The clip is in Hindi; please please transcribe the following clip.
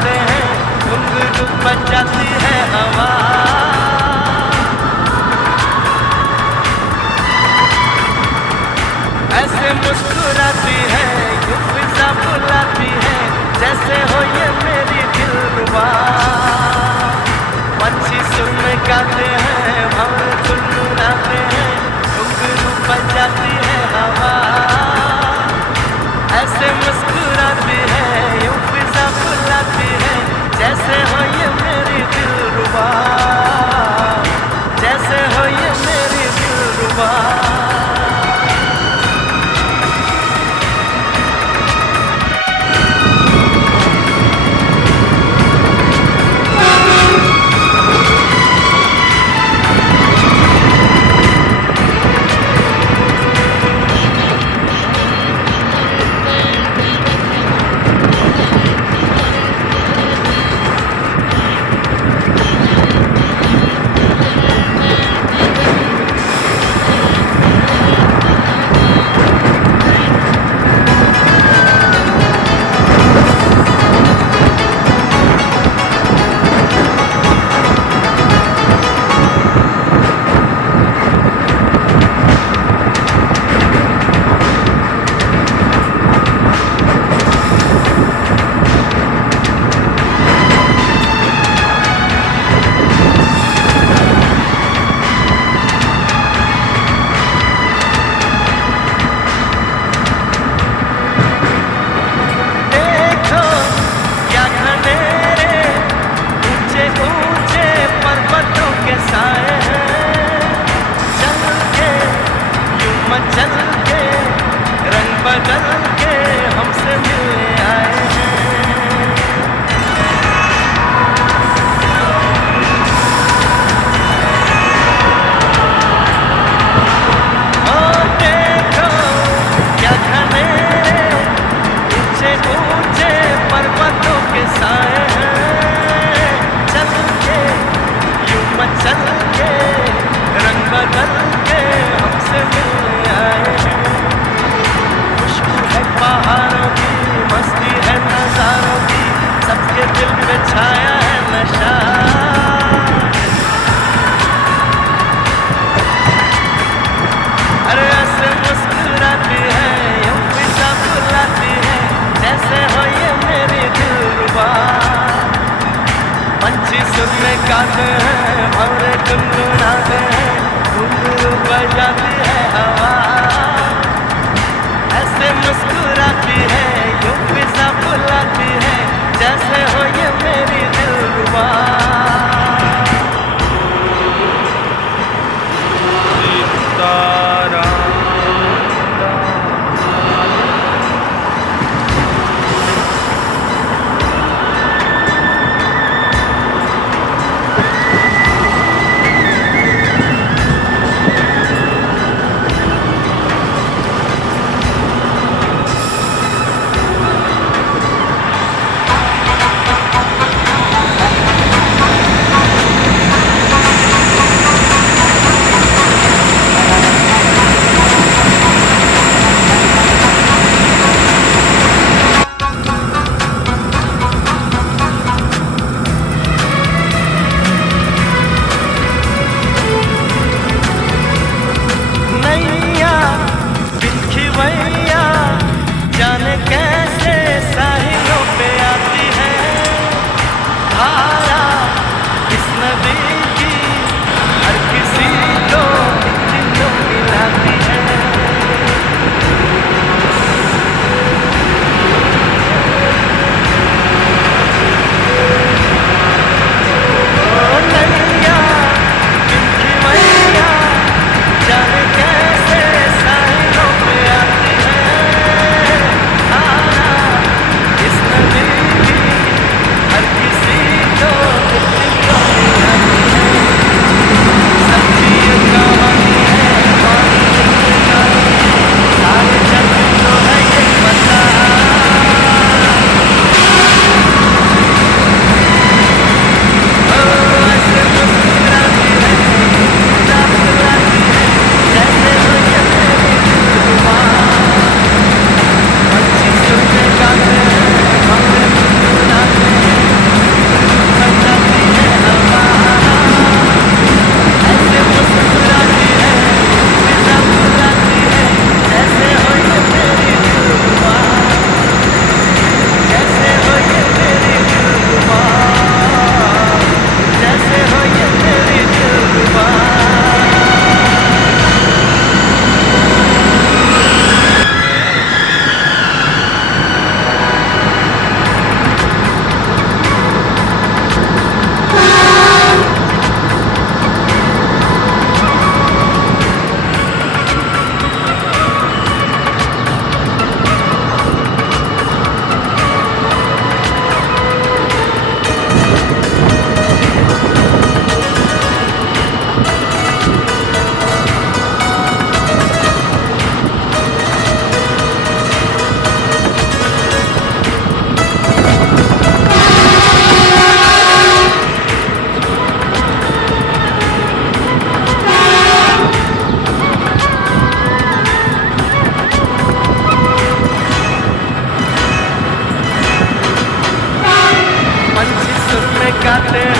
गुनगुनाते हैं, घुंघरू बन जाती है हवा। ऐसे मुस्कुराती है, यूं फिजा बुलाती है, जैसे हो ये मेरी दिलरुबा। पंछी सुर में गाते हैं, भंवर गुनगुनाते हैं, घुंघरू बन जाती है हवा। ऐसे मुस्कुराती है, यूं फिजा बुलाती है, जैसे हो ये मेरी दिलरुबा, जैसे हो ये मेरी दिलरुबा। चल के रंग बदल के हमसे मिलने आए हैं। ओ देखो क्या घनेरे ऊंचे ऊंचे पर्वतों के साए हैं। चल के यूं मचल के रंग बदल के हमसे मिलने आए हैं। खुशबू है पहाड़ों की, मस्ती है नजारों की, सबके दिल पे छाया है नशा। अरे ऐसे मुस्कुराती है, यूं फिजा बुलाती है, जैसे हो ये मेरी दिलरुबा। पंछी सुर में गाते हैं, भंवरे गुनगुनाते हैं, घुंघरू बजाती है हवा। ऐसे मुस्कुराती है, यूं फिजा बुलाती है, जैसे हो ये मेरी दिलरुबा। सितारा गाते